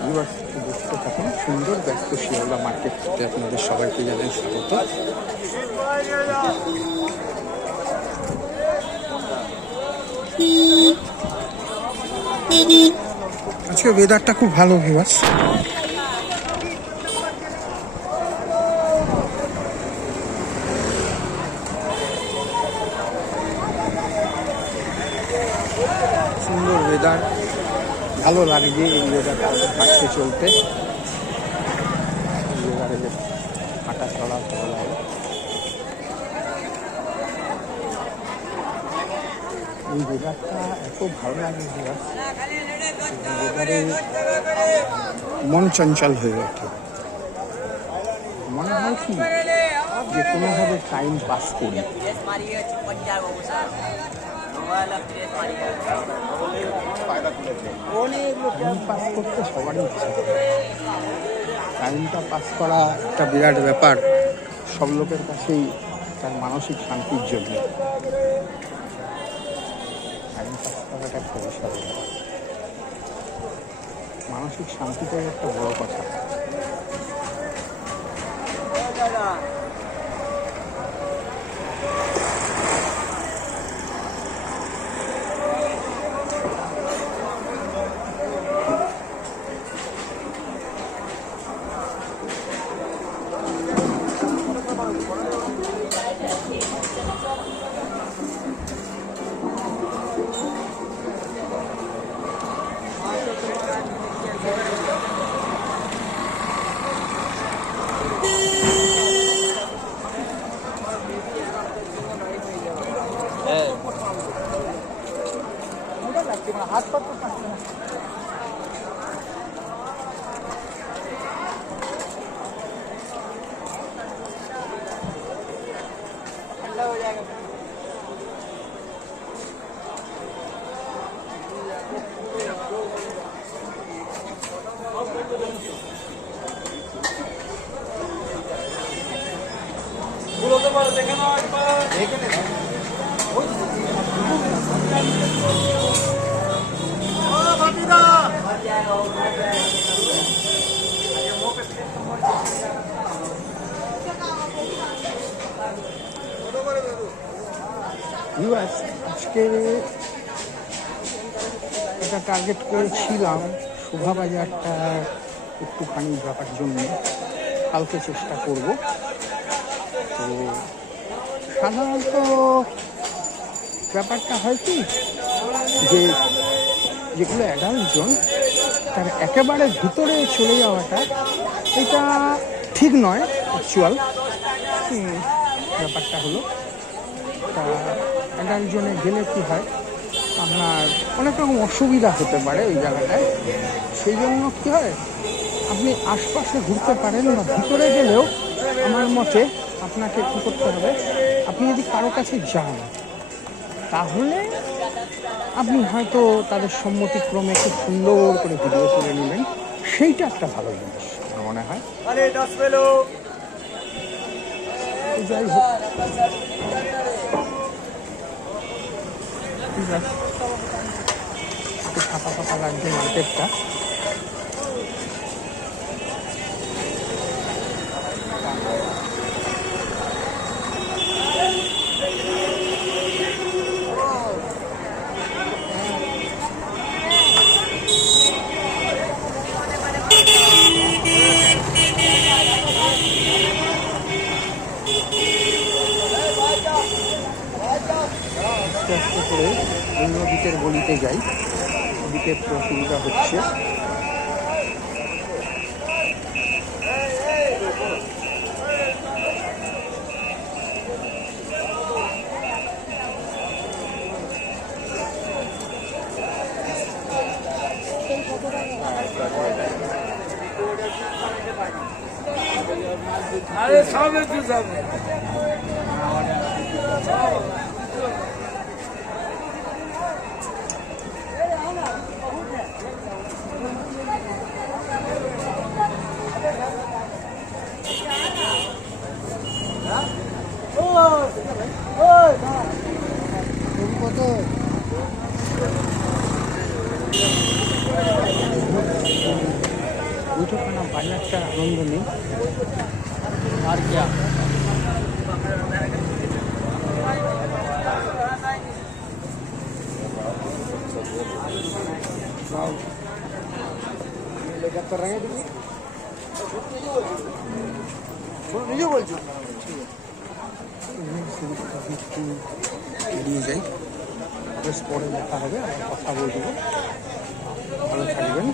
Viewers সুন্দর ব্যস্ত Sealdah market আপনাদের সবাইকে জানাই স্বাগত। আজকে ওয়েদারটা খুব ভালো ভিউয়ার্স সুন্দর ওয়েদার ভালো লাগছে এই ওয়েদারটা হাঁটতে চলতে। এই ওয়েদারে যে হাঁটা চলা ভালো লাগে। এই ওয়েদারটা এত ভালো লাগে ভিউয়ার্স মন চঞ্চল হয়ে ওঠে। মনে হয় কি? যে কোনোভাবে টাইম পাস করি। পাস করতে সবারই টাইমটা পাস করা একটা বিরাট ব্যাপার। সব লোকের কাছেই তার মানসিক শান্তির জন্য। পাস করাটা মানসিক শান্তিটাই একটা বড় কথা। हाथ पर Bulan depan, dekan apa? Dekan. US, আজকে এটা টার্গেট করেছিলাম শোভাবাজারটা একটুখানি ব্যাপার জন্য। কালকে চেষ্টা করব। তো সাধারণত ব্যাপারটা হয় কি যে যেগুলো অ্যাডাল্ট জন তার একেবারে ভিতরে চলে যাওয়াটা এটা ঠিক নয় অ্যাকচুয়াল ব্যাপারটা হলো, তা এক একজনে গেলে কী হয়? আপনার অনেক রকম অসুবিধা হতে পারে ওই জায়গাটায়। সেই জন্য কী হয়? আপনি আশপাশে ঘুরতে পারেন বা ভিতরে গেলেও আমার মতে আপনাকে কী করতে হবে? আপনি যদি কারও কাছে যান তাহলে আপনি হয়তো তাদের সম্মতিক্রমে খুব সুন্দর করে ভিডিও তুলে নেবেন সেইটা একটা ভালো জিনিস আমার মনে হয়। যাই হোক। apa apa lagi mantep kah আস্তে আস্তে করে অন্য দিকের গলিতে যাই। দিকে অসুবিধা হচ্ছে আরে সবে তুই যাবে। ಯೂಟ್ಯೂಬ್ নিজে বলছো এড়িয়ে যাই পরে দেখা হবে কথা বলব ভালো থাকবেন